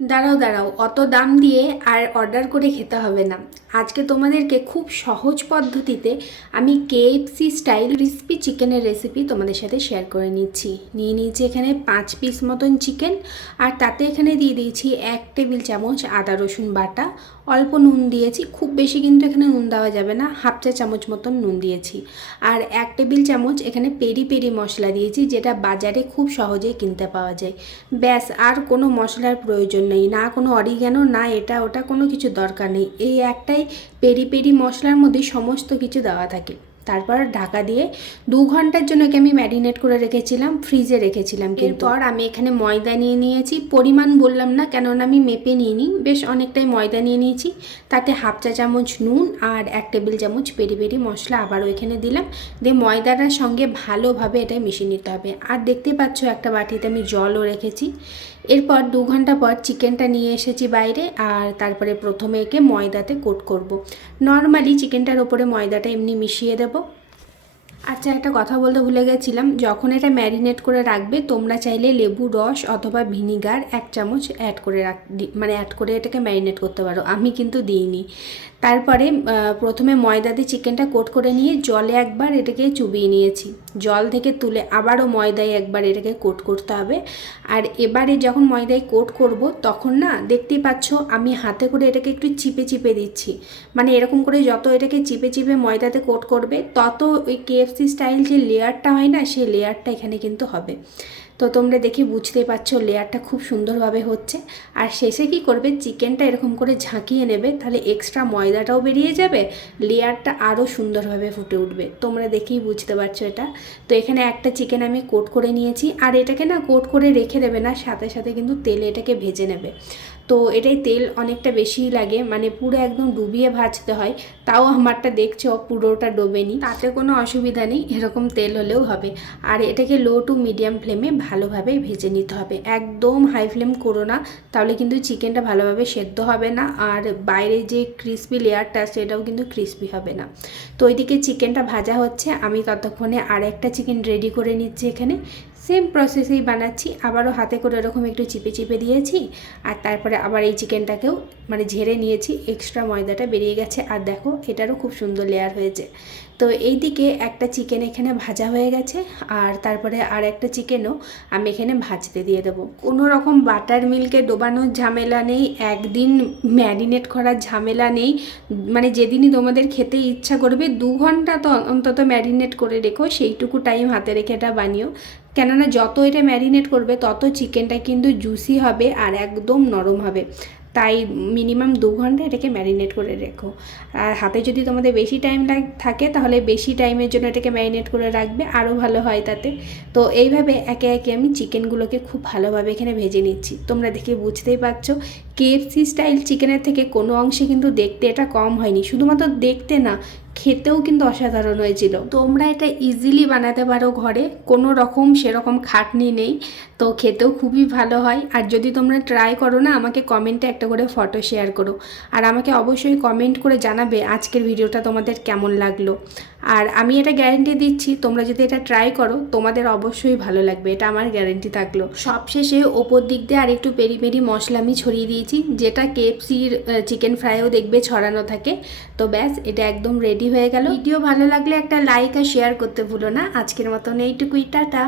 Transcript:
দাঁড়াও দাঁড়াও, অত দাম দিয়ে আর অর্ডার করে খেতে হবে না। আজকে তোমাদেরকে খুব সহজ পদ্ধতিতে আমি কেএফসি স্টাইল ক্রিস্পি চিকেনের রেসিপি তোমাদের সাথে শেয়ার করে নিয়ে নিয়েছি এখানে 5 পিস মতন চিকেন। আর তাতে এখানে দিয়ে দিয়েছি 1 টেবিল চামচ আদা রসুন বাটা, অল্প নুন দিয়েছি, খুব বেশি কিন্তু এখানে নুন দেওয়া যাবে না, 1/2 চা চামচ মতন নুন দিয়েছি। আর 1 টেবিল চামচ এখানে পেরি পেরি মশলা দিয়েছি, যেটা বাজারে খুব সহজেই কিনতে পাওয়া যায়। ব্যাস, আর কোনো মশলার প্রয়োজন নেই, না কোনো অরিগ্যানো, না এটা ওটা, কোনো কিছু দরকার নেই। এই একটাই পেরি পেরি মশলার মধ্যে সমস্ত কিছু দেওয়া থাকে। তারপর ঢাকা দিয়ে 2 ঘন্টার জন্য একে আমি ম্যারিনেট করে রেখেছিলাম, ফ্রিজে রেখেছিলাম। এরপর আমি এখানে ময়দা নিয়ে নিয়েছি, পরিমাণ বললাম না কেননা আমি মেপে নিয়ে নিই, বেশ অনেকটাই ময়দা নিয়ে নিয়েছি। তাতে 1/2 চা চামচ নুন আর 1 টেবিল চামচ পেরি পেরি মশলা আবারও এখানে দিলাম। দিয়ে ময়দাটার সঙ্গে ভালোভাবে এটা মিশিয়ে নিতে হবে। আর দেখতে পাচ্ছ একটা বাটিতে আমি জলও রেখেছি। এরপর 2 ঘন্টা পর চিকেনটা নিয়ে এসেছি বাইরে, আর তারপরে প্রথমে একে ময়দাতে কোট করব। নর্মালি চিকেনটার ওপরে ময়দাটা এমনি মিশিয়ে দেব। আচ্ছা, একটা কথা বলতে ভুলে গেছিলাম, যখন এটা ম্যারিনেট করে রাখবে তোমরা চাইলে লেবু রস অথবা ভিনিগার 1 চামচ অ্যাড করে অ্যাড করে এটাকে ম্যারিনেট করতে পারো, আমি কিন্তু দিইনি। তারপরে প্রথমে ময়দা দিয়ে চিকেনটা কোট করে নিয়ে জলে একবার এটাকে চুবিয়ে নিয়েছি, জল থেকে তুলে আবারও ময়দায় একবার এটাকে কোট করতে হবে। আর এবারে যখন ময়দায় কোট করব তখন না, দেখতেই পাচ্ছ আমি হাতে করে এটাকে একটু চিপে চিপে দিচ্ছি। মানে এরকম করে যত এটাকে চিপে চিপে ময়দাতে কোট করবে, তত ওই কেএফসি স্টাইল যে লেয়ারটা হয় না, সেই লেয়ারটা এখানে কিন্তু হবে। তো তোমরা দেখি বুঝতেই পারছো লেয়ারটা খুব সুন্দরভাবে হচ্ছে। আর শেষে কি করবে, চিকেনটা এরকম করে ঝাঁকিয়ে নেবে, তাহলে এক্সট্রা ময়দাটাও বেরিয়ে যাবে, লেয়ারটা আরও সুন্দরভাবে ফুটে উঠবে। তোমরা দেখেই বুঝতে পারছো এটা। তো এখানে একটা চিকেন আমি কোট করে নিয়েছি। আর এটাকে না কোট করে রেখে দেবে না, সাথে সাথে কিন্তু তেলে এটাকে ভেজে নেবে। তো এটাই তেল অনেকটা বেশিই লাগে, মানে পুরো একদম ডুবিয়ে ভাজতে হয়। তাও আমারটা দেখছো পুরোটা ডোবেনি, তাতে কোনো অসুবিধা নেই, এরকম তেল হলেও হবে। আর এটাকে লো টু মিডিয়াম ফ্লেমে ভালোভাবে ভেজে নিতে হবে, একদম হাই ফ্লেম করো না, তাহলে কিন্তু চিকেনটা ভালোভাবে সেদ্ধ হবে না, আর বাইরে যে ক্রিস্পি লেয়ারটা সেটাও কিন্তু ক্রিস্পি হবে না। তো ওইদিকে চিকেনটা ভাজা হচ্ছে, আমি ততক্ষণে আর একটা চিকেন রেডি করে নিচ্ছি। এখানে সেম প্রসেসেই বানাচ্ছি, আবারও হাতে করে এরকম একটু চিপে চিপে দিয়েছি। আর তারপরে আবার এই চিকেনটাকেও মানে ঝেড়ে নিয়েছি, এক্সট্রা ময়দাটা বেরিয়ে গেছে। আর দেখো এটারও খুব সুন্দর লেয়ার হয়েছে। তো এইদিকে একটা চিকেন এখানে ভাজা হয়ে গেছে, আর তারপরে আর একটা চিকেনও আমি এখানে ভাজতে দিয়ে দেবো। কোনো রকম বাটার মিল্কে ডোবানোর ঝামেলা নেই, একদিন ম্যারিনেট করার ঝামেলা নেই। মানে যেদিনই তোমাদের খেতে ইচ্ছা করবে 2 ঘন্টা তো অন্তত ম্যারিনেট করে রেখো, সেইটুকু টাইম হাতে রেখে এটা বানিও। কেননা যত এটা ম্যারিনেট করবে তত চিকেনটা কিন্তু জুসি হবে আর একদম নরম হবে। তাই মিনিমাম 2 ঘন্টা এটাকে ম্যারিনেট করে রেখো। আর হাতে যদি তোমাদের বেশি টাইম থাকে তাহলে বেশি টাইমের জন্য এটাকে ম্যারিনেট করে রাখবে, আরও ভালো হয় তাতে। তো এইভাবে একে একে আমি চিকেনগুলোকে খুব ভালোভাবে এখানে ভেজে নিচ্ছি। তোমরা দেখে বুঝতেই পারছো কেএফসি স্টাইল চিকেনের থেকে কোনো অংশে কিন্তু দেখতে এটা কম হয়নি, শুধুমাত্র দেখতে না, খেতেও কিন্তু অসাধারণ হয়েছিল। তোমরা এটা ইজিলি বানাতে পারো ঘরে, কোনো রকম সেরকম খাটনি নেই, তো খেতেও খুবই ভালো হয়। আর যদি তোমরা ট্রাই করো না, আমাকে কমেন্টে একটা করে ফটো শেয়ার করো, আর আমাকে অবশ্যই কমেন্ট করে জানাবে আজকের ভিডিওটা তোমাদের কেমন লাগলো। আর আমি এটা গ্যারেন্টি দিচ্ছি, তোমরা যদি এটা ট্রাই করো তোমাদের অবশ্যই ভালো লাগবে, এটা আমার গ্যারেন্টি থাকলো। সবশেষে ওপর দিক দিয়ে আর একটু পেরি পেরি মশলা আমি ছড়িয়ে দিয়েছি, যেটা কেএফসির চিকেন ফ্রাইও দেখবে ছড়ানো থাকে। তো ব্যাস, এটা একদম রেডি হয়ে গেল। ভিডিও ভালো লাগলে একটা লাইক আর শেয়ার করতে ভুলো না। আজকের মতন এইটুকুই, টাটা।